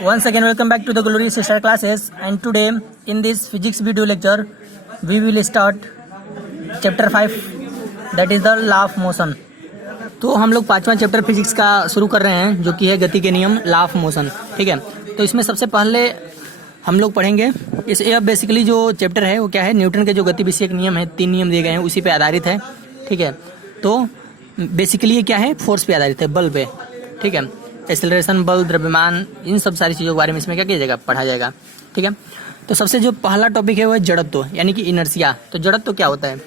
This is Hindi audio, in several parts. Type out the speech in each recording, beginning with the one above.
Once again, welcome back to the Glorious Sister classes. And today, in this physics video lecture, we will start chapter 5, that is the law of motion. तो हम लोग 5वां चैप्टर फिजिक्स का शुरू कर रहे हैं, जो कि है गति के नियम, लॉ ऑफ मोशन. ठीक है, तो इसमें सबसे पहले हम लोग पढ़ेंगे यह बेसिकली जो चैप्टर है वो क्या है, न्यूटन के जो गति विषयक नियम है, 3 नियम दिए गए हैं, उसी पे आधारित है. ठीक है, तो बेसिकली ये क्या है, फोर्स पे आधारित है, बल पे. ठीक है, एक्सेलरेशन, बल, द्रव्यमान, इन सब सारी चीज़ों के बारे में इसमें क्या किया जाएगा, पढ़ा जाएगा. ठीक है, तो सबसे जो पहला टॉपिक है वो है जड़त्व, यानी कि इनर्शिया. तो जड़त्व क्या होता है,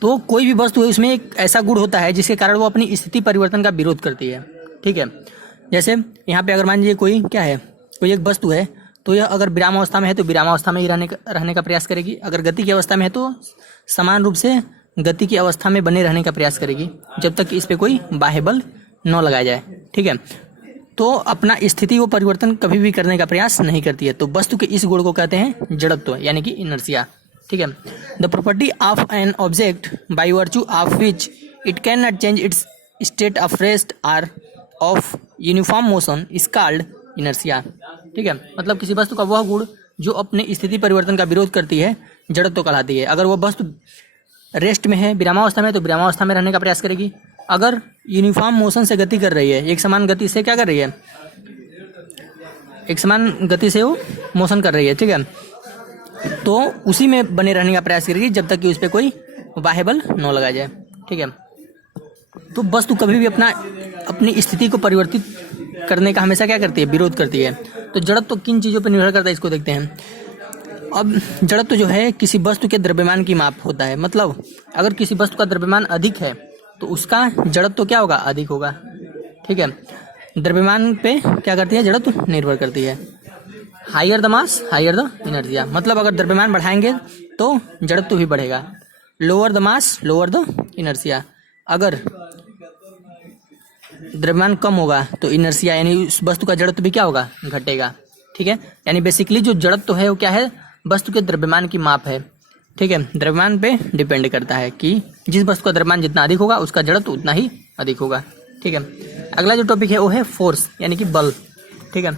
तो कोई भी वस्तु है उसमें एक ऐसा गुण होता है जिसके कारण वो अपनी स्थिति परिवर्तन का विरोध करती है. ठीक है, जैसे यहाँ पे अगर मान लीजिए कोई क्या है, कोई एक वस्तु है, तो यह अगर विरामावस्था में है तो विरामावस्था में ही रहने का प्रयास करेगी. अगर गति की अवस्था में है तो समान रूप से गति की अवस्था में बने रहने का प्रयास करेगी, जब तक कि इस पर कोई बाह्य बल न लगाया जाए. ठीक है, तो अपना स्थिति वो परिवर्तन कभी भी करने का प्रयास नहीं करती है. तो वस्तु के इस गुण को कहते हैं जड़त्व, यानी कि इनर्शिया. ठीक है, the property of an object by virtue of which it can not change its state of rest or of uniform motion is called inertia. ठीक है, मतलब किसी वस्तु का वह गुण जो अपने स्थिति परिवर्तन का विरोध करती है, जड़त्व कहलाती है. अगर वह वस्तु रेस्ट में है, विरामावस्था में, तो विरामावस्था में रहने का प्रयास करेगी. अगर यूनिफॉर्म मोशन से गति कर रही है, एक समान गति से क्या कर रही है, एक समान गति से वो मोशन कर रही है. ठीक है, तो उसी में बने रहने का प्रयास करेगी जब तक कि उस पर कोई बाह्य बल न लगाया जाए. ठीक है, तो वस्तु कभी भी अपनी स्थिति को परिवर्तित करने का हमेशा क्या करती है, विरोध करती है. तो जड़त्व किन चीज़ों पर निर्भर करता है, इसको देखते हैं. अब जड़त्व जो है किसी वस्तु के द्रव्यमान की माप होता है. मतलब अगर किसी वस्तु का द्रव्यमान अधिक है तो उसका जड़त्व क्या होगा, अधिक होगा. ठीक है, द्रव्यमान पे क्या करती है, जड़त्व निर्भर करती है. Higher the mass higher the inertia, मतलब अगर द्रव्यमान बढ़ाएंगे तो जड़त्व भी बढ़ेगा. Lower the mass lower the inertia, अगर द्रव्यमान कम होगा तो इनर्शिया यानी उस वस्तु का जड़त्व भी क्या होगा, घटेगा. ठीक है, यानी बेसिकली जो जड़त्व है वो क्या है, वस्तु के द्रव्यमान की माप है. ठीक है, द्रव्यमान पे डिपेंड करता है कि जिस वस्तु का द्रव्यमान जितना अधिक होगा उसका जड़त्व उतना ही अधिक होगा. ठीक है, अगला जो टॉपिक है वो है फोर्स, यानी कि बल. ठीक है,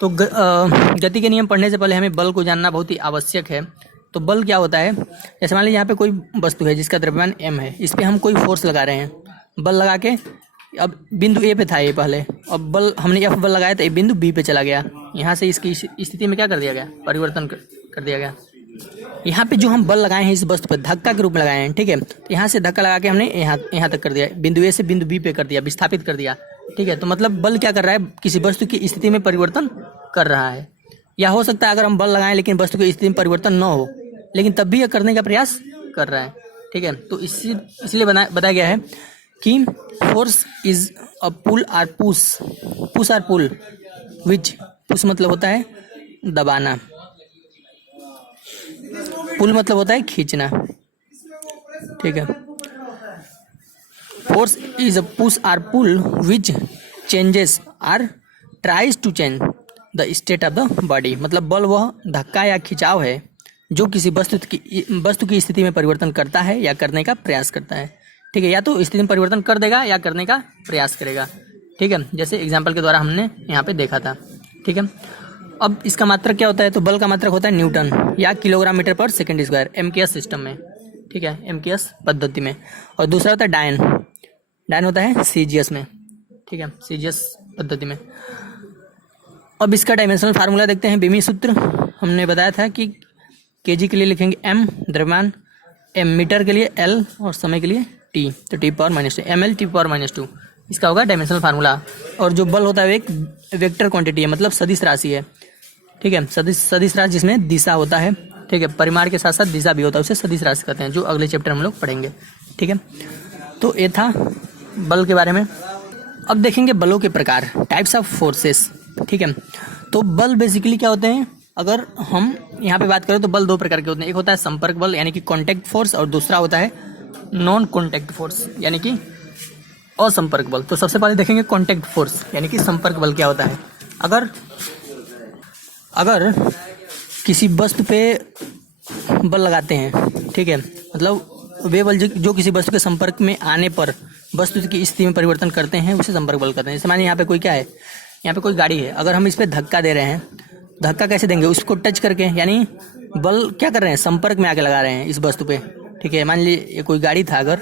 तो गति के नियम पढ़ने से पहले हमें बल को जानना बहुत ही आवश्यक है. तो बल क्या होता है, जैसे मान लीजिए यहाँ पे कोई वस्तु है जिसका द्रव्यमान m है, इस पर हम कोई फोर्स लगा रहे हैं. बल लगा के अब बिंदु ए पे था ये पहले, अब बल हमने F बल लगाया तो ये बिंदु बी पे चला गया. यहाँ से इसकी स्थिति में क्या कर दिया गया, परिवर्तन कर दिया गया. यहाँ पे जो हम बल लगाए हैं इस वस्तु पर धक्का के रूप में लगाए हैं. ठीक है, तो यहाँ से धक्का लगा के हमने यहाँ तक कर दिया, बिंदु ए से बिंदु बी पे कर दिया, विस्थापित कर दिया. ठीक है, तो मतलब बल क्या कर रहा है, किसी वस्तु की स्थिति में परिवर्तन कर रहा है. या हो सकता है अगर हम बल लगाएं लेकिन वस्तु की स्थिति में परिवर्तन न हो, लेकिन तब भी यह करने का प्रयास कर रहा है. ठीक है, तो इसलिए बताया गया है कि force is a pull or push or pull, which push मतलब होता है दबाना, पुल मतलब होता है खींचना. ठीक है, force is a push or pull which changes or tries to change the state of the body. मतलब बल वह धक्का या खिंचाव है जो किसी वस्तु की स्थिति में परिवर्तन करता है या करने का प्रयास करता है. ठीक है, या तो स्थिति में परिवर्तन कर देगा या करने का प्रयास करेगा. ठीक है, जैसे एग्जाम्पल के द्वारा हमने यहाँ पे देखा था. ठीक है, अब इसका मात्रक क्या होता है, तो बल का मात्रक होता है न्यूटन या किलोग्राम मीटर पर सेकेंड स्क्वायर, MKS सिस्टम में. ठीक है, MKS पद्धति में. और दूसरा होता है डायन होता है CGS में. ठीक है, CGS पद्धति में. अब इसका डायमेंशनल फार्मूला देखते हैं. बीमी सूत्र हमने बताया था कि kg के लिए लिखेंगे m द्रव्यमान, m मीटर के लिए l और समय के लिए t, तो t power -2 ml t power -2, इसका होगा डायमेंशनल फार्मूला. और जो बल होता है वो एक वेक्टर क्वांटिटी है, मतलब सदिश राशि है. ठीक है, सदिश राशि जिसमें दिशा होता है. ठीक है, परिमाण के साथ साथ दिशा भी होता है, उसे सदिश राशि कहते हैं, जो अगले चैप्टर हम लोग पढ़ेंगे. ठीक है, तो ये था बल के बारे में. अब देखेंगे बलों के प्रकार, टाइप्स ऑफ फोर्सेस. ठीक है, तो बल बेसिकली क्या होते हैं, अगर हम यहाँ पे बात करें तो बल 2 प्रकार के होते हैं. एक होता है संपर्क बल यानी कि कॉन्टैक्ट फोर्स, और दूसरा होता है नॉन कॉन्टैक्ट फोर्स यानी कि असंपर्क बल. तो सबसे पहले देखेंगे कॉन्टैक्ट फोर्स यानी कि संपर्क बल क्या होता है. अगर किसी वस्तु पे बल लगाते हैं, ठीक है, मतलब वे बल जो किसी वस्तु के संपर्क में आने पर वस्तु की स्थिति में परिवर्तन करते हैं उसे संपर्क बल कहते हैं. जैसे मानिए यहाँ पे कोई क्या है, यहाँ पे कोई गाड़ी है, अगर हम इस पर धक्का दे रहे हैं, धक्का कैसे देंगे, उसको टच करके, यानी बल क्या कर रहे हैं, संपर्क में आके लगा रहे हैं इस वस्तु पे। ठीक है, मान लीजिए ये कोई गाड़ी था अगर,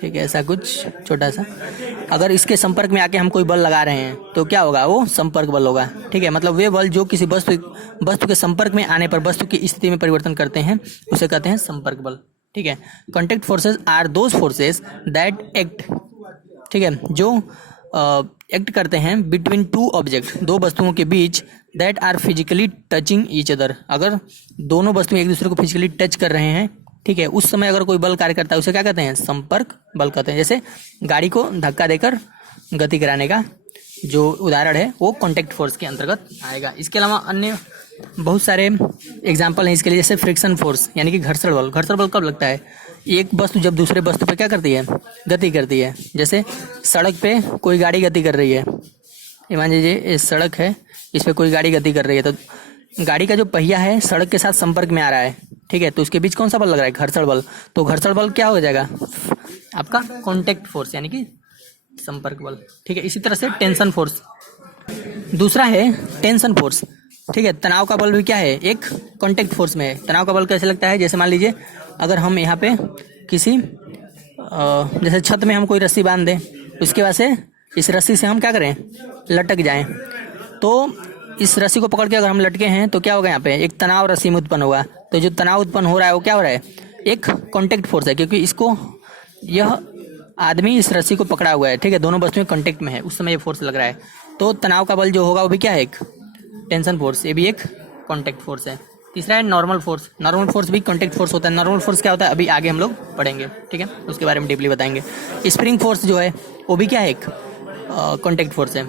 ठीक है, ऐसा कुछ छोटा सा, अगर इसके संपर्क में आके हम कोई बल लगा रहे हैं तो क्या होगा, वो संपर्क बल होगा। ठीक है, मतलब वे बल जो किसी वस्तु के संपर्क में आने पर वस्तु की स्थिति में परिवर्तन करते हैं उसे कहते हैं संपर्क बल। ठीक है, contact forces are those forces that act, ठीक है, जो एक्ट करते हैं बिटवीन टू ऑब्जेक्ट, दो वस्तुओं के बीच, that are physically touching each other, अगर दोनों वस्तुएं एक दूसरे को फिजिकली टच कर रहे हैं, ठीक है, उस समय अगर कोई बल कार्य करता है उसे क्या कहते हैं, संपर्क बल कहते हैं। जैसे गाड़ी को धक्का देकर गति कराने का जो उदाहरण है वो कॉन्टैक्ट फोर्स के अंतर्गत आएगा। इसके अलावा अन्य बहुत सारे एग्जाम्पल हैं इसके लिए, जैसे फ्रिक्शन फोर्स यानी कि घर्षण बल। घर्षण बल कब लगता है, एक वस्तु जब दूसरे वस्तु पे क्या करती है, गति करती है। जैसे सड़क पे कोई गाड़ी गति कर रही है, मान लीजिए ये सड़क है, इस पर कोई गाड़ी गति कर रही है, तो गाड़ी का जो पहिया है सड़क के साथ संपर्क में आ रहा है, ठीक है, तो उसके बीच कौन सा बल लग रहा है, घर्षण बल। तो घर्षण बल क्या हो जाएगा, आपका कॉन्टैक्ट फोर्स यानी कि संपर्क बल। ठीक है, इसी तरह से टेंशन फोर्स, दूसरा है टेंशन फोर्स। ठीक है, तनाव का बल भी क्या है, एक कॉन्टैक्ट फोर्स में है। तनाव का बल कैसे लगता है, जैसे मान लीजिए अगर हम यहाँ पे किसी जैसे छत में हम कोई रस्सी बांध दें, उसके बाद से इस रस्सी से हम क्या करें, लटक जाएं, तो इस रस्सी को पकड़ के अगर हम लटके हैं तो क्या होगा, यहाँ पे एक तनाव रस्सी में उत्पन्न होगा। तो जो तनाव उत्पन्न हो रहा है वो क्या हो रहा है, एक कॉन्टैक्ट फोर्स है, क्योंकि इसको यह आदमी इस रस्सी को पकड़ा हुआ है। ठीक है, दोनों वस्तुएं कॉन्टैक्ट में है, उस समय ये फोर्स लग रहा है। तो तनाव का बल जो होगा वो भी क्या है, एक टेंशन फोर्स, ये भी एक कॉन्टैक्ट फोर्स है। तीसरा है नॉर्मल फोर्स। नॉर्मल फोर्स भी कॉन्टैक्ट फोर्स होता है। नॉर्मल फोर्स क्या होता है, अभी आगे हम लोग पढ़ेंगे, ठीक है, उसके बारे में डीपली बताएंगे। स्प्रिंग फोर्स जो है वो भी क्या है, एक कॉन्टैक्ट फोर्स है।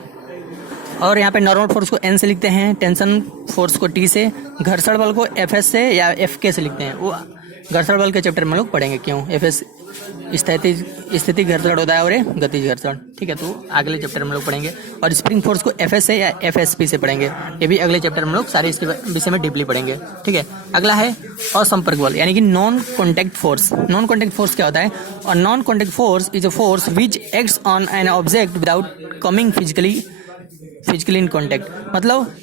और यहाँ पे नॉर्मल फोर्स को एन से लिखते हैं, टेंशन फोर्स को टी से, घर्षण बल को एफ एस से या एफ के से लिखते हैं। वो घर्षण बल के चैप्टर में लोग पढ़ेंगे, क्यों, एफ एस स्थिति घर्षण होता है और ये गतिज घर्षण। ठीक है, तो अगले चैप्टर में लोग पढ़ेंगे। और स्प्रिंग फोर्स को एफ एस से या एफ एस पी से पढ़ेंगे, ये भी अगले चैप्टर में लोग सारे इसके विषय में डीपली पढ़ेंगे। ठीक है, अगला है असंपर्क बल यानी कि non contact force. Non contact force क्या होता है, और non contact force is a force which acts on an object without coming physically in contact. मतलब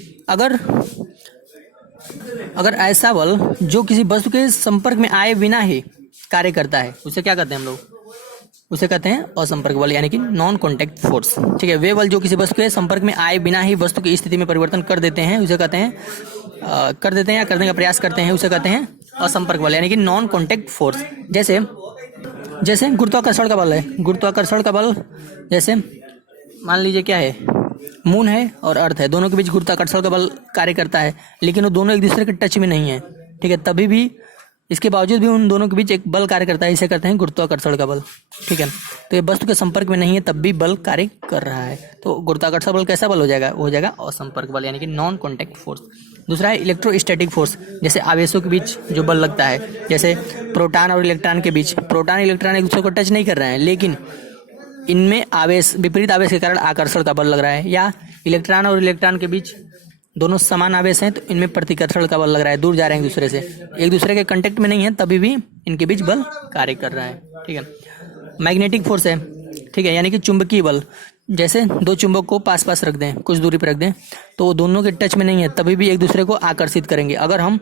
अगर ऐसा बल जो किसी वस्तु के संपर्क में आए बिना ही कार्य करता है उसे क्या कहते हैं हम लोग, उसे कहते हैं असंपर्क बल यानी कि नॉन कॉन्टैक्ट फोर्स। ठीक है, वे बल जो किसी वस्तु के संपर्क में आए बिना ही वस्तु की स्थिति में परिवर्तन कर देते हैं उसे कहते हैं या करने का प्रयास करते हैं उसे कहते हैं असंपर्क बल यानी कि नॉन कॉन्टैक्ट फोर्स। जैसे गुरुत्वाकर्षण का बल है। गुरुत्वाकर्षण का बल जैसे मान लीजिए क्या है, मून है और अर्थ है, दोनों के बीच गुरुत्वाकर्षण का बल कार्य करता है, लेकिन वो दोनों एक दूसरे के टच में नहीं है। ठीक है, तभी भी इसके बावजूद भी उन दोनों के बीच एक बल कार्य करता है, इसे कहते हैं गुरुत्वाकर्षण का बल। ठीक है, तो ये वस्तु के संपर्क में नहीं है तब भी बल कार्य कर रहा है, तो गुरुत्वाकर्षण बल कैसा बल हो जाएगा, वो हो जाएगा असंपर्क बल यानी कि नॉन कॉन्टैक्ट फोर्स। दूसरा है इलेक्ट्रोस्टैटिक फोर्स। जैसे आवेशों के बीच जो बल लगता है, जैसे प्रोटॉन और इलेक्ट्रॉन के बीच, प्रोटॉन इलेक्ट्रॉन एक दूसरे को टच नहीं कर रहे हैं, लेकिन इनमें विपरीत आवेश के कारण आकर्षण का बल लग रहा है। या इलेक्ट्रॉन और इलेक्ट्रॉन के बीच दोनों समान आवेश हैं तो इनमें प्रतिकर्षण का बल लग रहा है, दूर जा रहे हैं एक दूसरे के कांटेक्ट में नहीं है तभी भी इनके बीच बल कार्य कर रहा है। ठीक है, मैग्नेटिक फोर्स है। ठीक है, यानी कि चुंबकीय बल। जैसे दो चुंबक को पास पास रख दें, कुछ दूरी पर रख दें, तो दोनों के टच में नहीं है तभी भी एक दूसरे को आकर्षित करेंगे। अगर हम,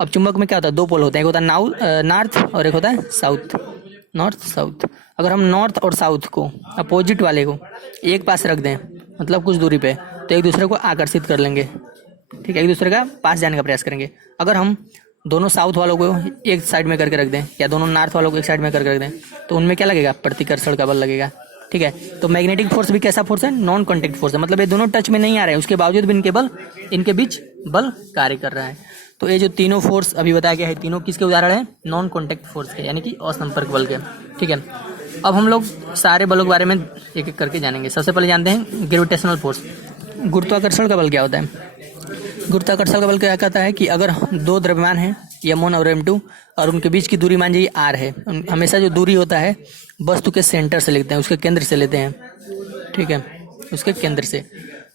अब चुंबक में क्या होता है, दो पोल होते हैं, एक होता है नॉर्थ और एक होता है साउथ, नॉर्थ साउथ। अगर हम नॉर्थ और साउथ को, अपोजिट वाले को एक पास रख दें, मतलब कुछ दूरी पे, तो एक दूसरे को आकर्षित कर लेंगे। ठीक है, एक दूसरे का पास जाने का प्रयास करेंगे। अगर हम दोनों साउथ वालों को एक साइड में करके रख दें या दोनों नॉर्थ वालों को एक साइड में करके रख दें, तो उनमें क्या लगेगा, प्रतिकर्षण का बल लगेगा। ठीक है, तो मैग्नेटिक फोर्स भी कैसा फोर्स है, नॉन कॉन्टैक्ट फोर्स है, मतलब ये दोनों टच में नहीं आ रहे हैं, उसके बावजूद भी इनके बीच बल कार्य कर रहा है। तो ये जो तीनों फोर्स अभी बताया गया है, तीनों किसके उदाहरण है, नॉन कॉन्टैक्ट फोर्स के यानी कि असंपर्क बल के। ठीक है, अब हम लोग सारे बलों के बारे में एक एक करके जानेंगे। सबसे पहले जानते हैं ग्रेविटेशनल फोर्स। गुरुत्वाकर्षण का बल क्या होता है। गुरुत्वाकर्षण का बल क्या कहता है कि अगर दो द्रव्यमान हैं m1 और m2 और उनके बीच की दूरी मान लीजिए r है, हमेशा जो दूरी होता है वस्तु के सेंटर से लेते हैं, उसके केंद्र से लेते हैं। ठीक है, उसके केंद्र से।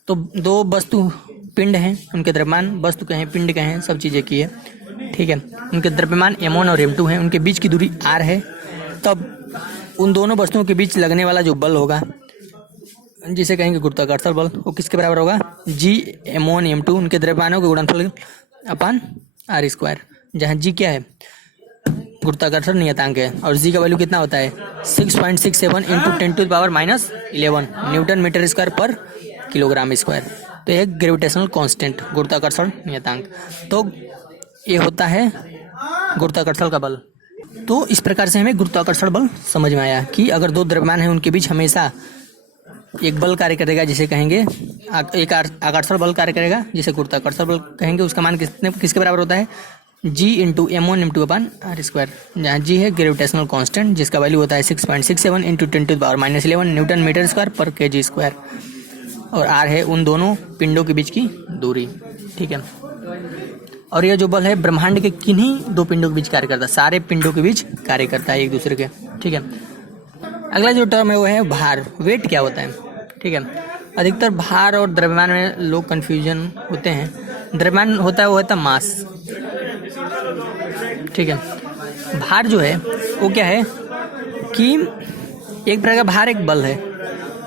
तो दो वस्तु पिंड हैं, उनके द्रव्यमान वस्तु के हैं, पिंड के हैं, सब चीज़ें की है। ठीक है, उनके द्रव्यमान m1 और m2 हैं, उनके बीच की दूरी r है, तब उन दोनों वस्तुओं के बीच लगने वाला जो बल होगा जिसे कहेंगे गुरुत्वाकर्षण बल, वो किसके बराबर होगा, G(m1 m2) उनके द्रव्यमानों के गुणनफल अपन r², जहाँ G क्या है, गुरुत्वाकर्षण नियतांक है, और G का वैल्यू कितना होता है 6.67 इंटू 10⁻11 न्यूटन मीटर स्क्वायर पर किलोग्राम स्क्वायर। तो यह ग्रेविटेशनल कांस्टेंट गुरुत्वाकर्षण नियतांक, तो ये होता है गुरुत्वाकर्षण का बल। तो इस प्रकार से हमें गुरुत्वाकर्षण बल समझ में आया कि अगर दो द्रव्यमान हैं उनके बीच हमेशा एक बल कार्य करेगा जिसे कहेंगे एक आकर्षण बल कार्य करेगा जिसे गुरुत्वाकर्षण बल कहेंगे। उसका मान किसके बराबर होता है, G(m1 m2)/r², जहाँ G है ग्रेविटेशनल कांस्टेंट जिसका वैल्यू होता है 6.67 इंटू 10⁻11 न्यूटन मीटर स्क्वायर पर kg स्क्वायर, और r है उन दोनों पिंडों के बीच की दूरी। ठीक है, और यह जो बल है ब्रह्मांड के किन्हीं दो पिंडों के बीच कार्य करता है, सारे पिंडों के बीच कार्य करता है एक दूसरे के। ठीक है, अगला जो टर्म है वो है भार, वेट क्या होता है। ठीक है, अधिकतर भार और द्रव्यमान में लोग कंफ्यूजन होते हैं। द्रव्यमान होता है वो होता है मास। ठीक है, भार जो है वो क्या है कि एक प्रकार का भार एक बल है।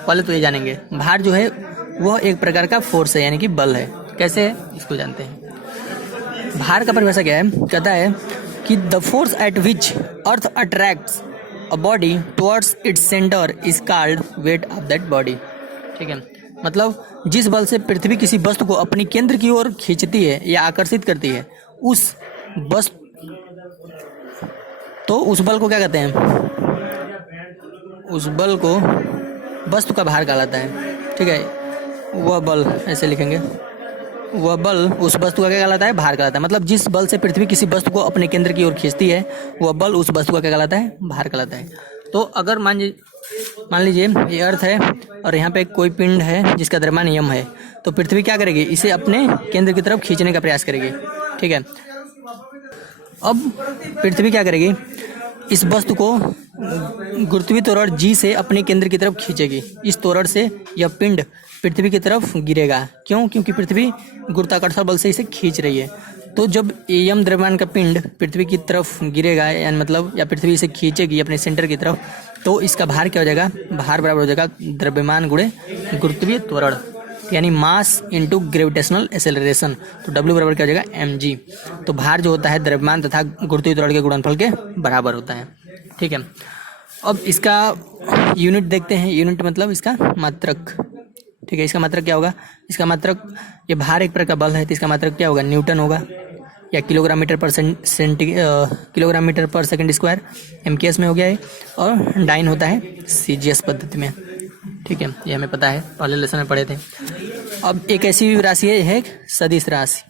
पहले तो ये जानेंगे, भार जो है वह एक प्रकार का फोर्स है यानी कि बल है। कैसे है इसको जानते हैं। भार का परिभाषा क्या है, कहता है कि the force at which earth attracts a body towards its centre is called weight of that body. ठीक है, मतलब जिस बल से पृथ्वी किसी वस्तु को अपनी केंद्र की ओर खींचती है या आकर्षित करती है, उस बल को क्या कहते हैं, उस बल को वस्तु का भार कहलाता है। ठीक है, वह बल ऐसे लिखेंगे, वह बल उस वस्तु का क्या कहलाता है, भार कहलाता है। मतलब जिस बल से पृथ्वी किसी वस्तु को अपने केंद्र की ओर खींचती है वह बल उस वस्तु का क्या कहलाता है, भार कहलाता है। तो अगर मान लीजिए ये अर्थ है और यहाँ पे कोई पिंड है जिसका द्रव्यमान m है, तो पृथ्वी क्या करेगी, इसे अपने केंद्र की तरफ खींचने का प्रयास करेगी। ठीक है, अब पृथ्वी क्या करेगी, इस वस्तु को गुरुत्वीय त्वरण G से अपने केंद्र की तरफ खींचेगी। इस त्वरण से यह पिंड पृथ्वी की तरफ गिरेगा। क्यों, क्योंकि पृथ्वी गुरुत्वाकर्षण बल से इसे खींच रही है। तो जब m द्रव्यमान का पिंड पृथ्वी की तरफ गिरेगा यानी मतलब या पृथ्वी इसे खींचेगी अपने सेंटर की तरफ, तो इसका भार क्या हो जाएगा, भार बराबर हो जाएगा द्रव्यमान गुणे गुरुत्वीय त्वरण यानी मास इंटू ग्रेविटेशनल एक्सेलरेशन। तो W बराबर क्या हो जाएगा, mg। तो भार जो होता है द्रव्यमान तथा गुरुत्वीय त्वरण के गुणनफल के बराबर होता है। ठीक है, अब इसका यूनिट देखते हैं। यूनिट मतलब इसका मात्रक। ठीक है, इसका मात्रक क्या होगा, इसका मात्रक, ये भार एक प्रकार का बल है तो इसका मात्रक क्या होगा, न्यूटन होगा या किलोग्राम मीटर पर सेकंड स्क्वायर MKS में हो गया है, और डाइन होता है CGS पद्धति में। ठीक है, ये हमें पता है, पहले लेसन में पढ़े थे। अब एक ऐसी राशि है सदिश राशि।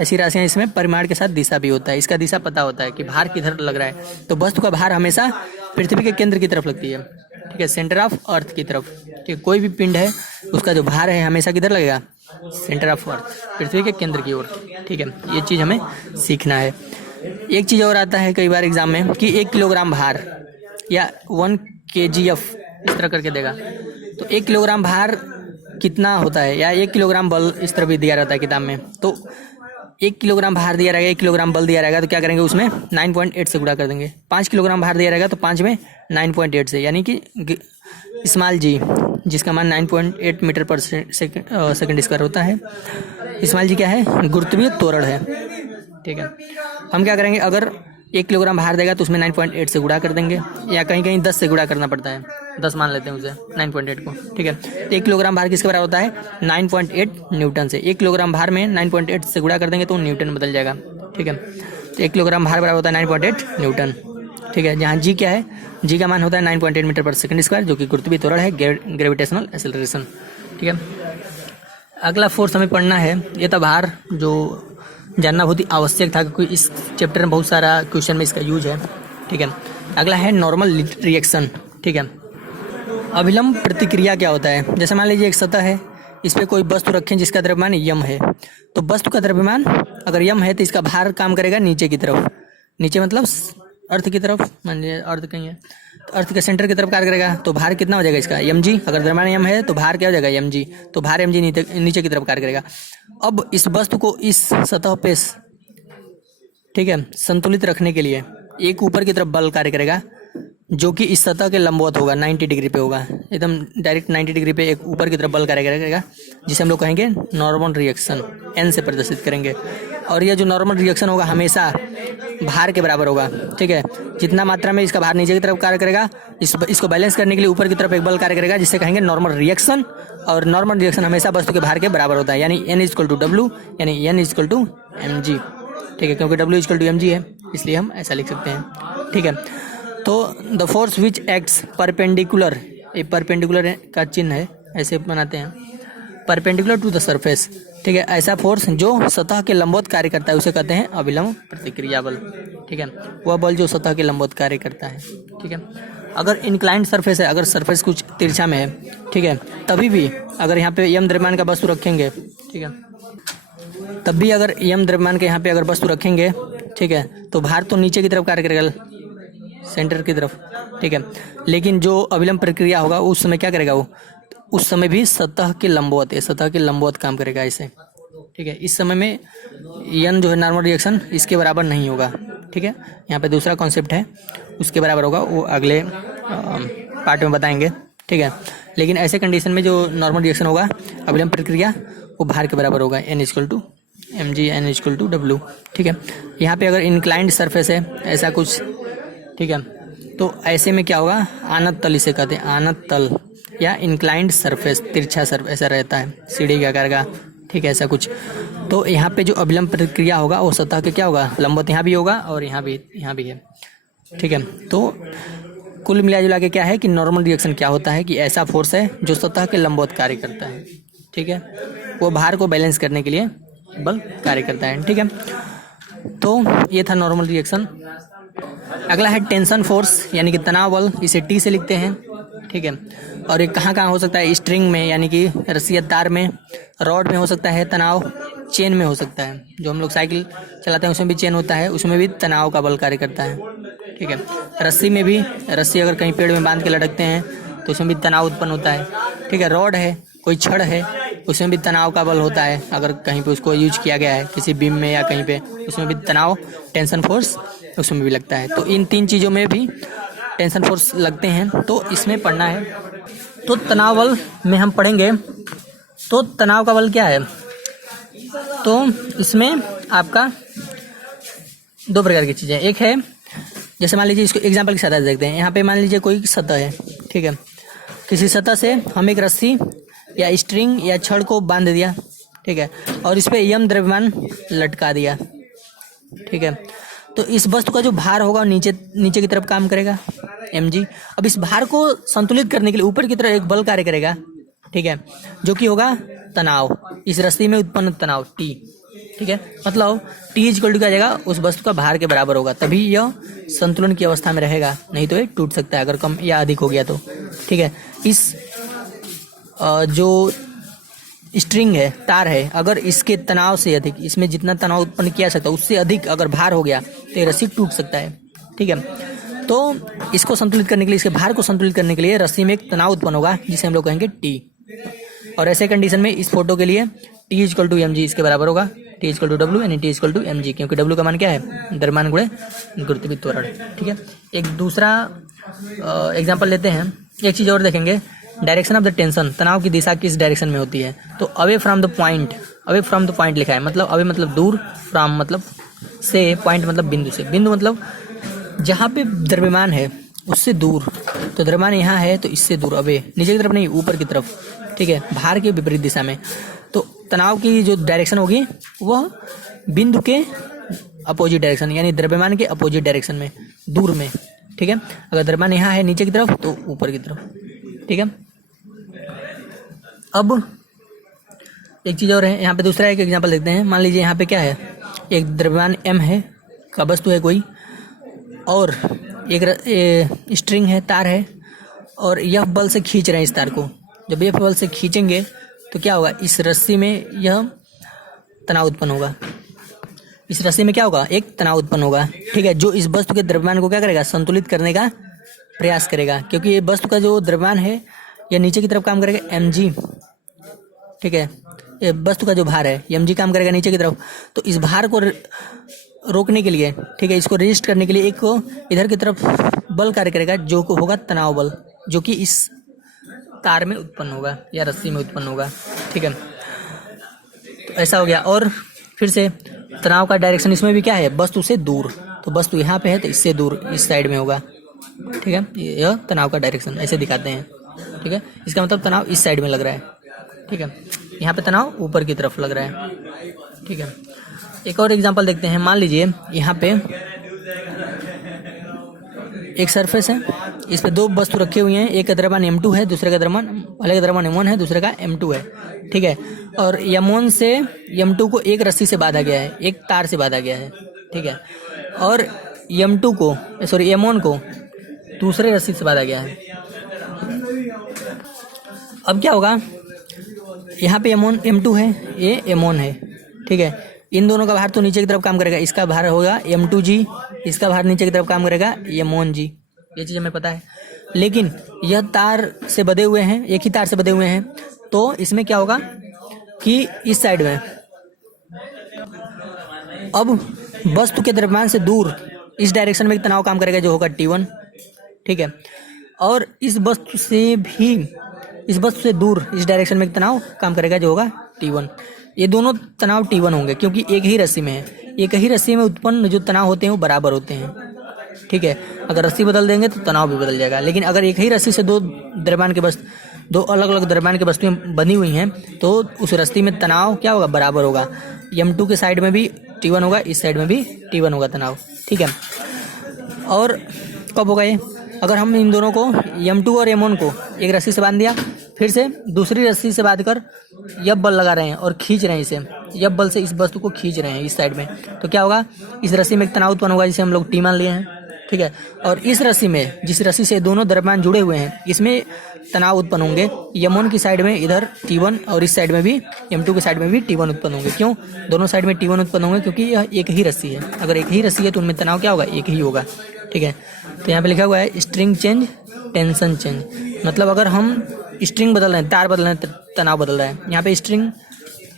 ऐसी राशियाँ इसमें परिमाण के साथ दिशा भी होता है। इसका दिशा पता होता है कि भार किधर लग रहा है, तो वस्तु का भार हमेशा पृथ्वी के केंद्र की तरफ लगती है। ठीक है, सेंटर ऑफ अर्थ की तरफ। ठीक है, कोई भी पिंड है उसका जो भार है हमेशा किधर लगेगा, सेंटर ऑफ अर्थ, पृथ्वी के केंद्र की ओर। ठीक है, ये चीज़ हमें सीखना है। एक चीज़ और आता है कई बार एग्जाम में कि 1 किलोग्राम भार या 1 kgf इस तरह करके देगा। तो 1 किलोग्राम भार कितना होता है, या 1 किलोग्राम बल इस तरह भी दिया रहता है किताब में। तो 1 किलोग्राम भार दिया रहेगा, 1 किलोग्राम बल दिया रहेगा, तो क्या करेंगे उसमें 9.8 से गुणा कर देंगे। 5 किलोग्राम भार दिया रहेगा तो 5 में 9.8 से, यानी कि स्मॉल g जिसका मान 9.8 मीटर पर सेकंड स्क्वायर होता है। स्मॉल g क्या है, गुरुत्वीय त्वरण है। ठीक है, हम क्या करेंगे, अगर 1 किलोग्राम भार देगा तो उसमें 9.8 से गुणा कर देंगे, या कहीं कहीं 10 से गुणा करना पड़ता है, 10 मान लेते हैं उसे 9.8 को। ठीक है, 1 किलोग्राम भार किसके बराबर होता है, 9.8 न्यूटन से। 1 किलोग्राम भार में 9.8 से गुणा कर देंगे तो न्यूटन बदल जाएगा। ठीक है, तो 1 किलोग्राम भार बराबर होता है 9.8 न्यूटन। ठीक है, जहाँ जी क्या है, जी का मान होता है 9.8 मीटर पर सेकंड स्क्वायर, जो कि गुरुत्वीय त्वरण है, ग्रेविटेशनल एक्सेलरेशन। ठीक है, अगला फोर्स हमें पढ़ना है। ये तो भार जो जानना बहुत ही आवश्यक था क्योंकि इस चैप्टर में बहुत सारा क्वेश्चन में इसका यूज है। ठीक है, अगला है नॉर्मल रिएक्शन। ठीक है, अभिलंब प्रतिक्रिया क्या होता है। जैसे मान लीजिए एक सतह है, इस पर कोई वस्तु रखें जिसका द्रव्यमान यम है, तो वस्तु का द्रव्यमान अगर यम है तो इसका भार काम करेगा नीचे की तरफ। नीचे मतलब अर्थ की तरफ, मान लीजिए अर्थ कहीं है तो अर्थ के सेंटर की तरफ कार्य करेगा, तो भार कितना हो जाएगा इसका, mg। अगर द्रव्यमान यम है तो भार क्या हो जाएगा, mg। तो भार mg नीचे की तरफ कार्य करेगा। अब इस वस्तु को इस सतह पे, ठीक है, संतुलित रखने के लिए एक ऊपर की तरफ बल कार्य करेगा जो कि इस सतह के लंबवत होगा, 90 डिग्री पे होगा, एकदम डायरेक्ट 90 डिग्री पे एक ऊपर की तरफ बल कार्य करेगा, जिसे हम लोग कहेंगे नॉर्मल रिएक्शन, एन से प्रदर्शित करेंगे। और यह जो नॉर्मल रिएक्शन होगा हमेशा भार के बराबर होगा, ठीक है। जितना मात्रा में इसका भार नीचे की तरफ कार्य करेगा, इसको बैलेंस करने के लिए ऊपर की तरफ एक बल कार्य करेगा, जिसे कहेंगे नॉर्मल रिएक्शन। और नॉर्मल रिएक्शन हमेशा वस्तु के भार के बराबर होता है, यानी N इक्वल टू W, यानी N इक्वल टू mg, ठीक है, क्योंकि W इक्वल टू mg है, इसलिए हम ऐसा लिख सकते हैं, ठीक है। तो the force which acts perpendicular, ये परपेंडिकुलर का चिन्ह है, ऐसे बनाते हैं, परपेंडिकुलर टू द सरफेस, ठीक है। ऐसा फोर्स जो सतह के लंबवत कार्य करता है उसे कहते हैं अभिलंब प्रतिक्रिया बल, ठीक है। वह बल जो सतह के लंबवत कार्य करता है, ठीक है। अगर इंक्लाइंड सरफेस है, अगर सरफेस कुछ तिरछा में है, ठीक है, तभी भी अगर यहाँ पे यम द्रव्यमान का वस्तु रखेंगे, ठीक है, तब भी अगर यम द्रव्यमान के यहाँ पे अगर वस्तु रखेंगे, ठीक है, तो भार तो नीचे की तरफ कार्य करेगा, सेंटर की तरफ, ठीक है। लेकिन जो अभिलंब प्रक्रिया होगा उस समय क्या करेगा, वो उस समय भी सतह के लंबवत है, सतह के लंबवत काम करेगा इसे, ठीक है। इस समय में यन जो है नॉर्मल रिएक्शन इसके बराबर नहीं होगा, ठीक है। यहाँ पे दूसरा कॉन्सेप्ट है उसके बराबर होगा, वो अगले पार्ट में बताएंगे, ठीक है। लेकिन ऐसे कंडीशन में जो नॉर्मल रिएक्शन होगा अभिलंब प्रक्रिया, वो भार के बराबर होगा, N equal to mg, N equal to W, ठीक है। यहाँ पे अगर इंक्लाइंड सरफेस है ऐसा कुछ, ठीक है, तो ऐसे में क्या होगा, आनत तल इसे कहते हैं, आनत तल या इंक्लाइंड सरफेस, तिरछा सरफेस ऐसा रहता है, सीढ़ी के आकार का, ठीक है, ऐसा कुछ। तो यहाँ पे जो अभिलंब प्रक्रिया होगा वो सतह के क्या होगा, लंबवत यहाँ भी होगा और यहाँ भी है, ठीक है। तो कुल मिला जुला के क्या है कि नॉर्मल रिएक्शन क्या होता है कि ऐसा फोर्स है जो सतह के लंबवत कार्य करता है, ठीक है, वो भार को बैलेंस करने के लिए बल कार्य करता है, ठीक है। तो ये था नॉर्मल रिएक्शन। अगला है टेंशन फोर्स, यानी कि तनाव बल, इसे T से लिखते हैं, ठीक है। और ये कहाँ कहाँ हो सकता है, स्ट्रिंग में यानी कि रस्सी या तार में, रॉड में हो सकता है तनाव, चेन में हो सकता है, जो हम लोग साइकिल चलाते हैं उसमें भी चेन होता है, उसमें भी तनाव का बल कार्य करता है, ठीक है। रस्सी में भी, रस्सी अगर कहीं पेड़ में बांध के लटकते हैं तो उसमें भी तनाव उत्पन्न होता है, ठीक है। रॉड है, कोई छड़ है, उसमें भी तनाव का बल होता है, अगर कहीं पे उसको यूज किया गया है किसी बीम में या कहीं पे, उसमें भी तनाव, टेंशन फोर्स उसमें भी लगता है। तो इन तीन चीज़ों में भी टेंशन फोर्स लगते हैं, तो इसमें पढ़ना है। तो तनाव बल में हम पढ़ेंगे, तो तनाव का बल क्या है, तो इसमें आपका दो प्रकार की चीज़ें, एक है जैसे मान लीजिए, इसको एग्जाम्पल के साथ देखते हैं। यहाँ पे मान लीजिए कोई सतह है, ठीक है, किसी सतह से हम एक रस्सी या स्ट्रिंग या छड़ को बांध दिया, ठीक है, और इस पे यम द्रव्यमान लटका दिया, ठीक है। तो इस वस्तु का जो भार होगा नीचे की तरफ काम करेगा, mg। अब इस भार को संतुलित करने के लिए ऊपर की तरफ एक बल कार्य करेगा, ठीक है, जो कि होगा तनाव, इस रस्सी में उत्पन्न तनाव T, ठीक है। मतलब T इक्वल टू क्या जाएगा, उस वस्तु का भार के बराबर होगा, तभी यह संतुलन की अवस्था में रहेगा, नहीं तो ये टूट सकता है अगर कम या अधिक हो गया तो, ठीक है। इस जो स्ट्रिंग है, तार है, अगर इसके तनाव से अधिक, इसमें जितना तनाव उत्पन्न किया सकता है उससे अधिक अगर भार हो गया तो ये रस्सी टूट सकता है, ठीक है। तो इसको संतुलित करने के लिए, इसके भार को संतुलित करने के लिए रस्सी में एक तनाव उत्पन्न होगा, जिसे हम लोग कहेंगे T। और ऐसे कंडीशन में इस फोटो के लिए T इक्वल टू mg इसके बराबर होगा, T इक्वल टू W यानी T इक्वल टू mg, क्योंकि W का मान क्या है, द्रव्यमान गुणे गुरुत्वीय त्वरण, ठीक है। एक दूसरा एग्जाम्पल लेते हैं, एक चीज़ और देखेंगे, डायरेक्शन ऑफ द टेंशन, तनाव की दिशा किस डायरेक्शन में होती है। तो away from the point, away from the point लिखा है, मतलब अवे मतलब दूर, फ्रॉम मतलब से, पॉइंट मतलब बिंदु से, बिंदु मतलब जहाँ पे द्रव्यमान है उससे दूर, तो द्रव्यमान यहाँ है तो इससे दूर, अवे नीचे की तरफ नहीं ऊपर की तरफ, ठीक है, भार के विपरीत दिशा में। तो तनाव की जो डायरेक्शन होगी वह बिंदु के अपोजिट डायरेक्शन, यानी द्रव्यमान के अपोजिट डायरेक्शन में, दूर में, ठीक है। अगर द्रव्यमान यहाँ है नीचे की तरफ तो ऊपर की तरफ, ठीक है। अब एक चीज़ और है, यहाँ पे दूसरा एक एग्जांपल देखते हैं। मान लीजिए यहाँ पे क्या है, एक द्रव्यमान m है का वस्तु है कोई, और एक स्ट्रिंग है, तार है, और यह बल से खींच रहे हैं इस तार को। जब ये बल से खींचेंगे तो क्या होगा, इस रस्सी में यह तनाव उत्पन्न होगा, इस रस्सी में क्या होगा, एक तनाव उत्पन्न होगा, ठीक है, जो इस वस्तु के द्रव्यमान को क्या करेगा, संतुलित करने का प्रयास करेगा, क्योंकि ये वस्तु का जो द्रव्यमान है यह नीचे की तरफ काम करेगा mg, ठीक है, ये वस्तु का जो भार है mg काम करेगा नीचे की तरफ। तो इस भार को रोकने के लिए, ठीक है, इसको रेजिस्ट करने के लिए एक इधर की तरफ बल कार्य करेगा जो को होगा तनाव बल, जो कि इस तार में उत्पन्न होगा या रस्सी में उत्पन्न होगा, ठीक है। तो ऐसा हो गया। और फिर से तनाव का डायरेक्शन इसमें भी क्या है, वस्तु से दूर, तो वस्तु यहाँ पे है तो इससे दूर इस साइड में होगा, ठीक है। यह तनाव का डायरेक्शन ऐसे दिखाते हैं, ठीक है। इसका मतलब तनाव इस साइड में लग रहा है, ठीक है। यहाँ पे तनाव ऊपर की तरफ लग रहा है, ठीक है। एक और एग्जांपल देखते हैं। मान लीजिए यहाँ पे एक सरफेस है, इस पे दो वस्तु रखे हुए हैं, एक का द्रव्यमान m2 है, दूसरे का द्रव्यमान, पहले का द्रव्यमान m1 है, दूसरे का m2 है, ठीक है। और m1 से m2 को एक रस्सी से बांधा गया है, एक तार से बांधा गया है, ठीक है। और m1 को दूसरे रस्सी से बांधा गया है। अब क्या होगा, यहाँ पे m2 है, ये m1 है, ठीक है। इन दोनों का भार तो नीचे की तरफ काम करेगा, इसका भार होगा m2g, इसका भार नीचे की तरफ काम करेगा m1g, ये चीज़ हमें पता है। लेकिन यह तार से बंधे हुए हैं, एक ही तार से बंधे हुए हैं, तो इसमें क्या होगा कि इस साइड में अब वस्तु के द्रव्यमान से दूर इस डायरेक्शन में एक तनाव काम करेगा जो होगा T1, ठीक है। और इस वस्तु से दूर इस डायरेक्शन में एक तनाव काम करेगा जो होगा T1। ये दोनों तनाव T1 होंगे क्योंकि एक ही रस्सी में है, एक ही रस्सी में उत्पन्न जो तनाव होते हैं वो बराबर होते हैं, ठीक है। अगर रस्सी बदल देंगे तो तनाव भी बदल जाएगा। लेकिन अगर एक ही रस्सी से दो अलग अलग द्रव्यमान की वस्तुएं बनी हुई हैं तो उस रस्सी में तनाव क्या होगा, बराबर होगा। m2 के साइड में भी T1 होगा, इस साइड में भी T1 होगा तनाव, ठीक है। और कब होगा ये, अगर हम इन दोनों को m2 और m1 को एक रस्सी से बांध दिया, फिर से दूसरी रस्सी से बांध कर यब बल लगा रहे हैं और खींच रहे हैं इसे, यब बल से इस वस्तु को खींच रहे हैं इस साइड में, तो क्या होगा, इस रस्सी में एक तनाव उत्पन्न होगा जिसे हम लोग T मान लिए हैं, ठीक है। और इस रस्सी में, जिस रस्सी से दोनों द्रव्यमान जुड़े हुए हैं, इसमें तनाव उत्पन्न होंगे m1 की साइड में इधर T1 और इस साइड में भी m2 की साइड में भी T1 उत्पन्न होंगे। क्यों, दोनों साइड में T1 उत्पन्न होंगे क्योंकि यह एक ही रस्सी है। अगर एक ही रस्सी है तो उनमें तनाव क्या होगा, एक ही होगा, ठीक है। तो यहाँ पे लिखा हुआ है स्ट्रिंग चेंज, टेंशन चेंज, मतलब अगर हम स्ट्रिंग बदल रहे हैं, तार बदल रहे हैं, तनाव बदल रहा है। यहाँ पे स्ट्रिंग,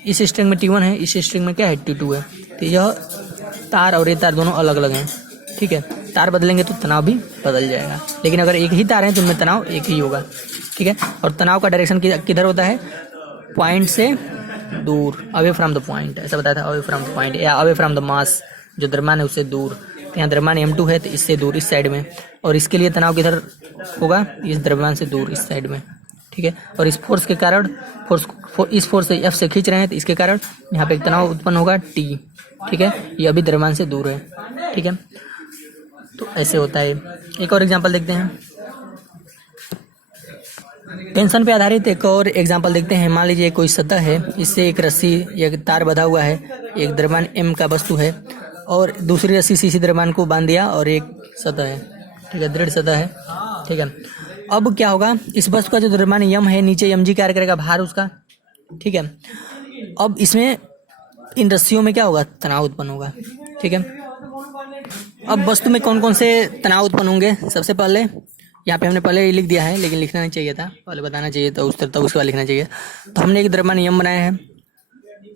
इस स्ट्रिंग में T1 है, इस स्ट्रिंग में क्या है, T2 है। तो यह तार और ये तार दोनों अलग अलग हैं, ठीक है। तार बदलेंगे तो तनाव भी बदल जाएगा, लेकिन अगर एक ही तार है तो उनमें तनाव एक ही होगा, ठीक है। और तनाव का डायरेक्शन किधर होता है, पॉइंट से दूर, अवे फ्रॉम द पॉइंट, ऐसा बताया था, अवे फ्रॉम द पॉइंट या अवे फ्रॉम द मास, जो द्रव्यमान है उससे दूर। तो यहाँ द्रव्यमान m2 है तो इससे दूर इस साइड में, और इसके लिए तनाव किधर होगा, इस द्रव्यमान से दूर इस साइड में, ठीक है। और इस फोर्स के कारण, इस फोर्स से F से खींच रहे हैं तो इसके कारण यहाँ पे एक तनाव उत्पन्न होगा T, ठीक है। ये अभी द्रव्यमान से दूर है, ठीक है। तो ऐसे होता है। एक और एग्जांपल देखते हैं, टेंशन पे आधारित एक और एग्जांपल देखते हैं। मान लीजिए कोई सतह है, इससे एक रस्सी या तार बंधा हुआ है, एक द्रव्यमान m का वस्तु है और दूसरी रस्सी से इसी द्रव्यमान को बांध दिया और एक सतह है, ठीक है, दृढ़ सतह है, ठीक है। अब क्या होगा, इस वस्तु का जो द्रव्यमान m है, नीचे mg कार्य करेगा, भार उसका, ठीक है। अब इसमें इन रस्सियों में क्या होगा, तनाव उत्पन्न होगा, ठीक है। अब वस्तु में कौन कौन से तनाव उत्पन्न होंगे, सबसे पहले यहाँ पे हमने पहले ही लिख दिया है, लेकिन लिखना नहीं चाहिए था, पहले बताना चाहिए था उस तरह, तब उसके बाद लिखना चाहिए। तो हमने एक द्रव्यमान m बनाया है,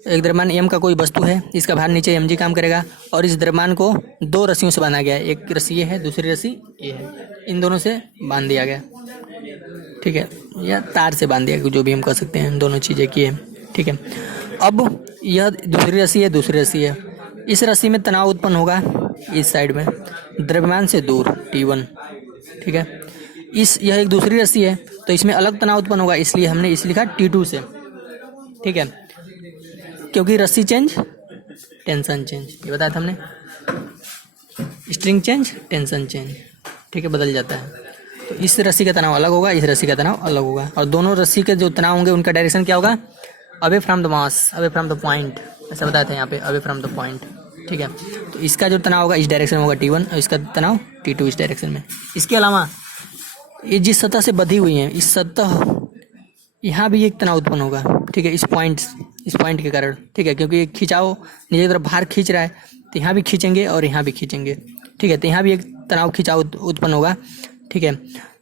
एक द्रव्यमान m का कोई वस्तु है, इसका भार नीचे mg काम करेगा और इस द्रव्यमान को दो रस्सियों से बांधा गया है, एक रस्सी ये है, दूसरी रस्सी ये है, इन दोनों से बांध दिया गया, ठीक है, या तार से बांध दिया, जो भी हम कर सकते हैं, दोनों चीज़ें की है, ठीक है। अब यह दूसरी रस्सी है, दूसरी रस्सी है, इस रस्सी में तनाव उत्पन्न होगा इस साइड में द्रव्यमान से दूर T1, ठीक है। यह एक दूसरी रस्सी है तो इसमें अलग तनाव उत्पन्न होगा, इसलिए हमने इसे लिखा T2 से, ठीक है, क्योंकि रस्सी चेंज, टेंशन चेंज, ये बताया था हमने, स्ट्रिंग चेंज, टेंशन चेंज, ठीक है, बदल जाता है। तो इस रस्सी का तनाव अलग होगा, इस रस्सी का तनाव अलग होगा, और दोनों रस्सी के जो तनाव होंगे उनका डायरेक्शन क्या होगा, away from the mass, away from the point, ऐसा बताया था यहाँ पे, अवे फ्रॉम द पॉइंट, ठीक है। तो इसका जो तनाव होगा इस डायरेक्शन में होगा T1 और इसका तनाव T2 इस डायरेक्शन में। इसके अलावा ये जिस सतह से बंधी हुई है, इस सतह, यहाँ भी एक तनाव उत्पन्न होगा, ठीक है, इस पॉइंट के कारण, ठीक है, क्योंकि खिंचाव नीचे तरफ बाहर खींच रहा है तो यहाँ भी खींचेंगे और यहाँ भी खींचेंगे, ठीक है, तो यहाँ भी एक तनाव खिंचाव उत्पन्न होगा, ठीक है।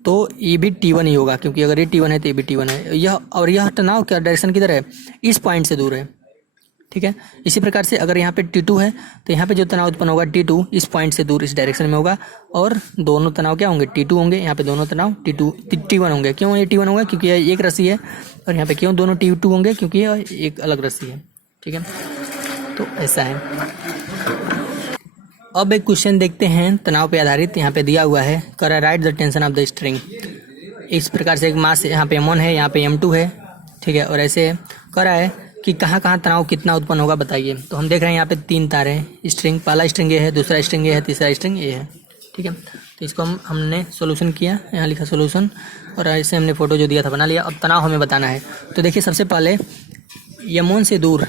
तो ये भी T1 ही होगा, क्योंकि अगर ये T1 है तो ये भी T1 है। यह तनाव का डायरेक्शन किधर है, इस पॉइंट से दूर है, ठीक है। इसी प्रकार से अगर यहाँ पे T2 है तो यहाँ पे जो तनाव उत्पन्न होगा T2 इस पॉइंट से दूर इस डायरेक्शन में होगा, और दोनों तनाव क्या होंगे, T2 होंगे। यहाँ पे दोनों तनाव T1 होंगे। क्यों ये T1 होगा, क्योंकि यह एक रस्सी है, और यहाँ पे क्यों दोनों T2 होंगे, क्योंकि यह एक अलग रस्सी है, ठीक है। तो ऐसा है। अब एक क्वेश्चन देखते हैं तनाव पे आधारित। यहाँ पे दिया हुआ है, कर right the tension of the string. इस प्रकार से एक मास यहाँ पे M1 है, यहाँ पे M2 है, ठीक है, और ऐसे करा है कि कहाँ कहाँ तनाव कितना उत्पन्न होगा बताइए। तो हम देख रहे हैं यहाँ पे 3 तार हैं स्ट्रिंग, पहला स्ट्रिंग ये है, दूसरा स्ट्रिंग ये है, तीसरा स्ट्रिंग ये है, ठीक है। तो इसको हमने सोल्यूशन किया, यहाँ लिखा सोल्यूशन, और ऐसे हमने फोटो जो दिया था बना लिया। अब तनाव हमें बताना है। तो देखिए सबसे पहले M1 से दूर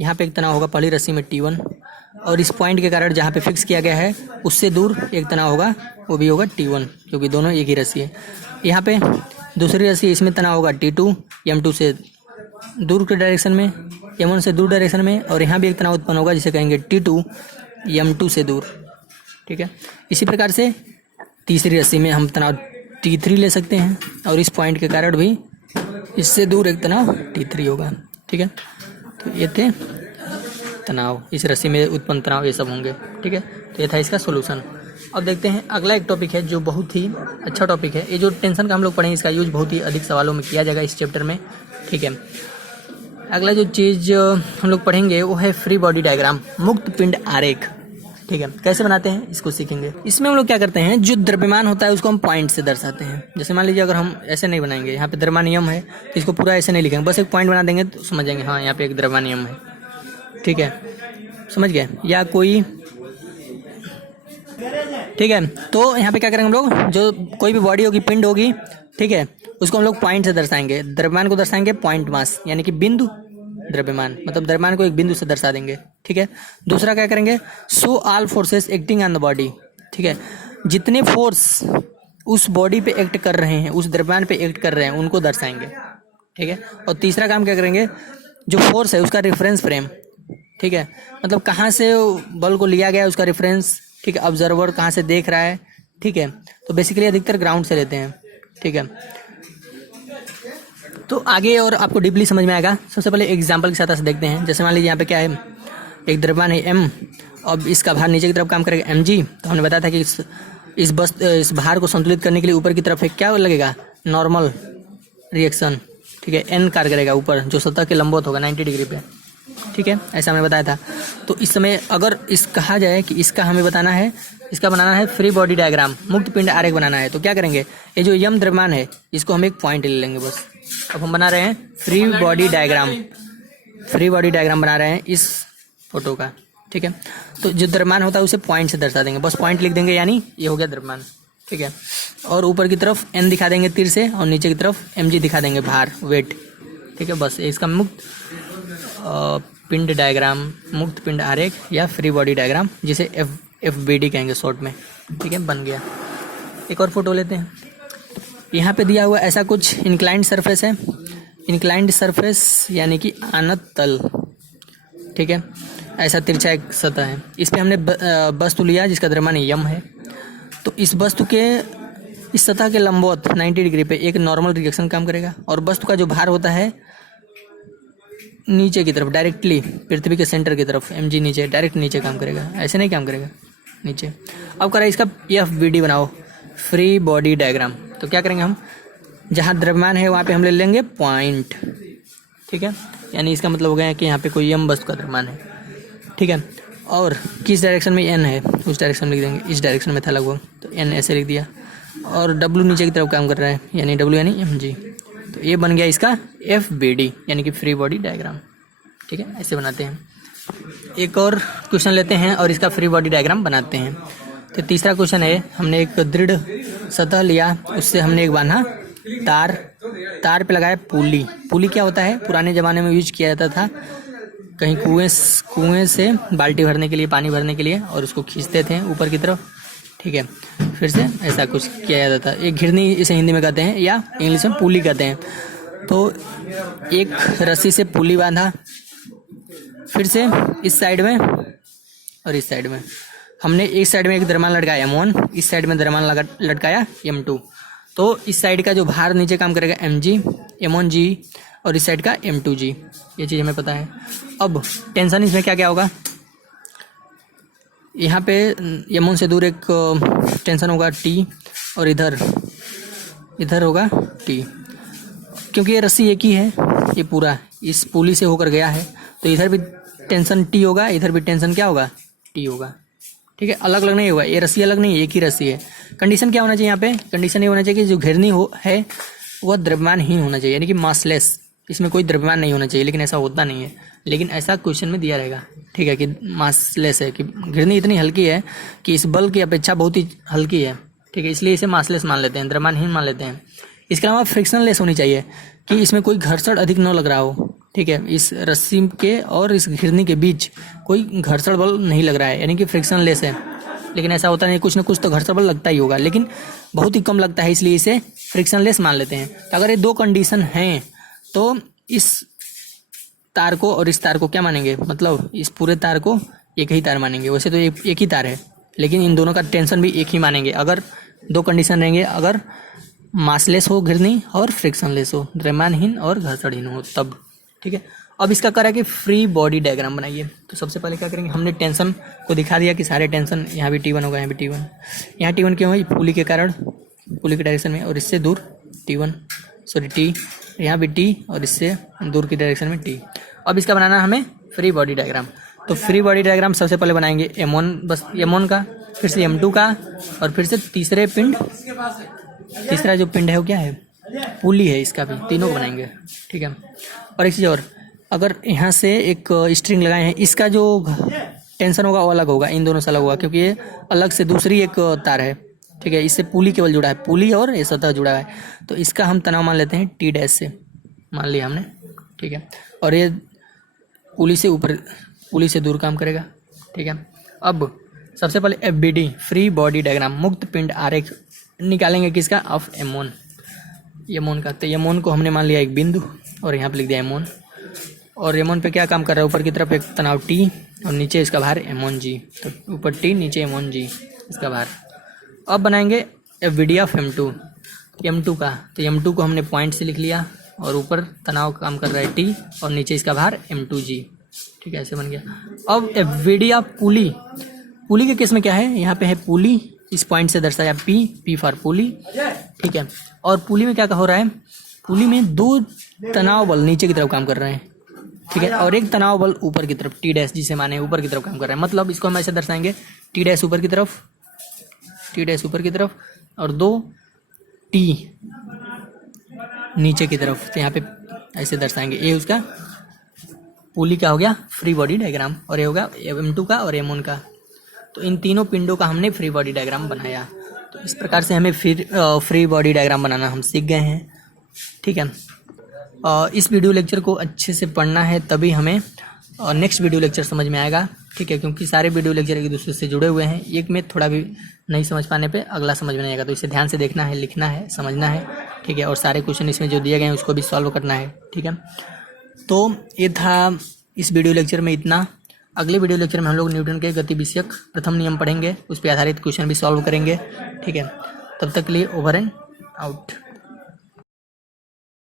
यहाँ पे एक तनाव होगा पहली रस्सी में T1, और इस पॉइंट के कारण जहाँ पे फिक्स किया गया है उससे दूर एक तनाव होगा, वो भी होगा T1, क्योंकि दोनों एक ही रस्सी है। यहाँ पे दूसरी रस्सी, इसमें तनाव होगा T2 M2 से दूर के डायरेक्शन में, M1 से दूर डायरेक्शन में, और यहाँ भी एक तनाव उत्पन्न होगा जिसे कहेंगे T2 M2 से दूर, ठीक है। इसी प्रकार से तीसरी रस्सी में हम तनाव T3 ले सकते हैं, और इस पॉइंट के कारण भी इससे दूर एक तनाव T3 होगा, ठीक है। तो ये थे तनाव, इस रस्सी में उत्पन्न तनाव ये सब होंगे, ठीक है। तो ये था इसका सोल्यूशन। अब देखते हैं अगला एक टॉपिक है जो बहुत ही अच्छा टॉपिक है। ये जो टेंशन का हम लोग पढ़ेंगे इसका यूज बहुत ही अधिक सवालों में किया जाएगा इस चैप्टर में, ठीक है। अगला जो चीज़ हम लोग पढ़ेंगे वो है फ्री बॉडी डायग्राम, मुक्त पिंड आरेख, ठीक है। कैसे बनाते हैं इसको सीखेंगे। इसमें हम लोग क्या करते हैं, जो द्रव्यमान होता है उसको हम पॉइंट से दर्शाते हैं। जैसे मान लीजिए अगर हम ऐसे नहीं बनाएंगे, यहाँ पे द्रव्यमान है तो इसको पूरा ऐसे नहीं लिखेंगे, बस एक पॉइंट बना देंगे तो समझ जाएंगे हाँ यहाँ पे एक द्रव्यमान है, ठीक है, समझ गए। या कोई, ठीक है। तो यहाँ पे क्या करेंगे हम लोग, जो कोई भी बॉडी होगी, पिंड होगी, ठीक है, उसको हम लोग पॉइंट से दर्शाएंगे। द्रव्यमान को दर्शाएंगे पॉइंट मास, यानी कि बिंदु द्रव्यमान, मतलब द्रव्यमान को एक बिंदु से दर्शा देंगे, ठीक है। दूसरा क्या करेंगे, show all forces acting on the body, ठीक है। जितने फोर्स उस बॉडी पे एक्ट कर रहे हैं, उस द्रव्यमान पे एक्ट कर रहे हैं, उनको दर्शाएंगे, ठीक है। और तीसरा काम क्या करेंगे, जो फोर्स है उसका रेफरेंस फ्रेम, ठीक है, मतलब कहाँ से बल को लिया गया है उसका रेफरेंस, ठीक है, ऑब्जर्वर कहाँ से देख रहा है, ठीक है। तो बेसिकली अधिकतर ग्राउंड से लेते हैं, ठीक है। तो आगे और आपको डीपली समझ में आएगा। सबसे पहले एग्जांपल के साथ ऐसे देखते हैं। जैसे मान लीजिए यहाँ पे क्या है, एक द्रव्यमान है M, अब इसका भार नीचे की तरफ काम करेगा mg। तो हमने बताया था कि इस भार को संतुलित करने के लिए ऊपर की तरफ एक क्या लगेगा, नॉर्मल रिएक्शन, ठीक है, n कार्य करेगा ऊपर, जो सतह के लंबवत होगा 90 डिग्री पे, ठीक है, ऐसा हमने बताया था। तो इस समय अगर इस कहा जाए कि इसका हमें बताना है, इसका बनाना है फ्री बॉडी डायग्राम, मुक्त पिंड आरेख बनाना है, तो क्या करेंगे, ये जो यम द्रव्यमान है इसको हम एक पॉइंट ले लेंगे बस। अब हम बना रहे हैं free body diagram, free body diagram बना रहे हैं इस फोटो का, ठीक है। तो जो द्रव्यमान होता है उसे पॉइंट से दर्शा देंगे, बस पॉइंट लिख देंगे, यानी ये हो गया द्रव्यमान, ठीक है। और ऊपर की तरफ n दिखा देंगे तीर से, और नीचे की तरफ mg दिखा देंगे भार, वेट, ठीक है। बस इसका मुक्त पिंड डायग्राम, मुक्त पिंड आरेख या फ्री बॉडी डायग्राम, जिसे FBD कहेंगे शॉर्ट में, ठीक है, बन गया। एक और फोटो लेते हैं। यहाँ पे दिया हुआ ऐसा कुछ इंक्लाइंड सरफेस है, इंक्लाइंड सरफेस यानी कि आनत तल, ठीक है, ऐसा तिरछा एक सतह है। इस पे हमने वस्तु लिया जिसका द्रव्यमान यम है। तो इस वस्तु के इस सतह के लंबवत 90 डिग्री पे एक नॉर्मल रिएक्शन काम करेगा, और वस्तु का जो भार होता है नीचे की तरफ, डायरेक्टली पृथ्वी के सेंटर की तरफ, mg नीचे, डायरेक्ट नीचे काम करेगा, ऐसे नहीं काम करेगा, नीचे। अब करें इसका FBD बनाओ, फ्री बॉडी डायग्राम। तो क्या करेंगे हम, जहाँ द्रव्यमान है वहाँ पे हम ले लेंगे पॉइंट, ठीक है, यानी इसका मतलब हो गया कि यहाँ पे कोई यम वस्तु का द्रव्यमान है, ठीक है। और किस डायरेक्शन में n है उस डायरेक्शन में लिख देंगे, इस डायरेक्शन में था लगभग, तो n ऐसे लिख दिया। और w नीचे की तरफ काम कर रहा है, यानी w यानी mg। तो ये बन गया इसका FBD यानी कि फ्री बॉडी डायग्राम, ठीक है, ऐसे बनाते हैं। एक और क्वेश्चन लेते हैं और इसका फ्री बॉडी डायग्राम बनाते हैं। तो तीसरा क्वेश्चन है, हमने एक दृढ़ सतह लिया, उससे हमने एक बांधा तार, तार पे लगाया पुली। पुली क्या होता है, पुराने ज़माने में यूज किया जाता था, कहीं कुएं से बाल्टी भरने के लिए, पानी भरने के लिए, और उसको खींचते थे ऊपर की तरफ, ठीक है, फिर से ऐसा कुछ किया जाता था। एक घिरनी इसे हिंदी में कहते हैं या इंग्लिश में पुली कहते हैं। तो एक रस्सी से पुली बांधा, फिर से इस साइड में और इस साइड में हमने एक साइड में एक द्रव्यमान लटकाया M1, इस साइड में द्रव्यमान लटकाया M2। तो इस साइड का जो भार नीचे काम करेगा mg, M1g, और इस साइड का M2G, ये चीज़ हमें पता है। अब टेंशन इसमें क्या क्या होगा, यहाँ पे M1 से दूर एक टेंशन होगा T, और इधर होगा T, क्योंकि ये रस्सी एक ही है, ये पूरा इस पुली से होकर गया है, तो इधर भी टेंशन T होगा, इधर भी टेंशन क्या होगा, T होगा। ठीक है, अलग अलग नहीं होगा, ये रस्सी अलग नहीं है, एक ही रस्सी है। कंडीशन क्या होना चाहिए यहाँ पे, कंडीशन ये होना चाहिए कि जो घिरनी है वह द्रव्यमानहीन होना चाहिए, यानी कि मासलेस, इसमें कोई द्रव्यमान नहीं होना चाहिए, लेकिन ऐसा होता नहीं है, लेकिन ऐसा क्वेश्चन में दिया रहेगा। ठीक है, कि मासलेस है, कि घिरनी इतनी हल्की है कि इस बल की अपेक्षा बहुत ही हल्की है। ठीक है, इसलिए इसे मासलेस मान लेते हैं, द्रव्यमानहीन मान लेते हैं। इसके अलावा फ्रिक्शनलेस होनी चाहिए, कि इसमें कोई घर्षण अधिक न लग रहा हो। ठीक है, इस रस्सी के और इस घिरनी के बीच कोई घर्षण बल नहीं लग रहा है, यानी कि फ्रिक्शनलेस है। लेकिन ऐसा होता नहीं, कुछ ना कुछ तो घर्षण बल लगता ही होगा, लेकिन बहुत ही कम लगता है, इसलिए इसे फ्रिक्शनलेस मान लेते हैं। तो अगर ये दो कंडीशन हैं तो इस तार को और इस तार को क्या मानेंगे, मतलब इस पूरे तार को एक ही तार मानेंगे। वैसे तो एक ही तार है, लेकिन इन दोनों का टेंशन भी एक ही मानेंगे अगर दो कंडीशन रहेंगे, अगर मासलेस हो घिरनी और फ्रिक्शनलेस हो, द्रव्यमानहीन और घर्षणहीन हो तब। ठीक है, अब इसका करा कि फ्री बॉडी डायग्राम बनाइए। तो सबसे पहले क्या करेंगे, हमने टेंशन को दिखा दिया कि सारे टेंशन यहाँ भी T1 होगा, यहाँ भी T1, यहाँ T1 क्यों है, पुली के कारण, पुली के डायरेक्शन में, और इससे दूर T1 सॉरी T, यहाँ भी T और इससे दूर की डायरेक्शन में T। अब इसका बनाना हमें फ्री बॉडी डायग्राम। तो फ्री बॉडी डायग्राम सबसे पहले बनाएंगे M1, बस M1 का, फिर से M2 का, और फिर से तीसरा जो पिंड है वो क्या है, पुली है, इसका भी, तीनों को बनाएंगे। ठीक है, और एक चीज़ और, अगर यहाँ से एक स्ट्रिंग लगाए हैं, इसका जो टेंशन होगा वो अलग होगा, इन दोनों से अलग होगा, क्योंकि ये अलग से दूसरी एक तार है। ठीक है, इससे पुली केवल जुड़ा है, पुली और ये सतह जुड़ा है, तो इसका हम तनाव मान लेते हैं T डैश से, मान लिया हमने। ठीक है, और ये पुली से ऊपर, पुली से दूर काम करेगा। ठीक है, अब सबसे पहले FBD फ्री बॉडी डायग्राम, मुक्त पिंड आरेख निकालेंगे किसका, ऑफ M1 का। तो M1 को हमने मान लिया एक बिंदु, और यहाँ पे लिख दिया M1, और M1 पे क्या काम कर रहा है, ऊपर की तरफ एक तनाव T और नीचे इसका भार M1G, तो ऊपर T नीचे M1G इसका भार। अब बनाएंगे FBD ऑफ M2 का। तो M2 को हमने पॉइंट से लिख लिया, और ऊपर तनाव काम कर रहा है T और नीचे इसका भार M2G। ठीक है, ऐसे बन गया। अब FBD ऑफ पुली के केस में क्या है, यहाँ पे है पुली, इस पॉइंट से दर्शाया P फॉर पुली। ठीक है, और पुली में क्या हो रहा है, पुली में दो तनाव बल नीचे की तरफ काम कर रहे हैं। ठीक है, और एक तनाव बल ऊपर की तरफ, T डैश जिसे माने ऊपर की तरफ काम कर रहा है, मतलब इसको हम ऐसे दर्शाएंगे, T डैश ऊपर की तरफ और दो T नीचे की तरफ। तो यहाँ पे ऐसे दर्शाएंगे, ये उसका पुली का हो गया फ्री बॉडी डायग्राम, और ये होगा M2 का और M1 का। तो इन तीनों पिंडों का हमने फ्री बॉडी डायग्राम बनाया। तो इस प्रकार से हमें फ्री बॉडी डायग्राम बनाना हम सीख गए हैं। ठीक है, इस वीडियो लेक्चर को अच्छे से पढ़ना है, तभी हमें नेक्स्ट वीडियो लेक्चर समझ में आएगा। ठीक है, क्योंकि सारे वीडियो लेक्चर एक दूसरे से जुड़े हुए हैं, एक में थोड़ा भी नहीं समझ पाने पे अगला समझ में नहीं आएगा। तो इसे ध्यान से देखना है, लिखना है, समझना है। ठीक है, और सारे क्वेश्चन इसमें जो दिए गए हैं उसको भी सॉल्व करना है। ठीक है, तो ये था इस वीडियो लेक्चर में इतना। अगले वीडियो लेक्चर में हम लोग न्यूटन के गति विषयक प्रथम नियम पढ़ेंगे, उस पर आधारित क्वेश्चन भी सॉल्व करेंगे। ठीक है, तब तक के लिए ओवर एंड आउट।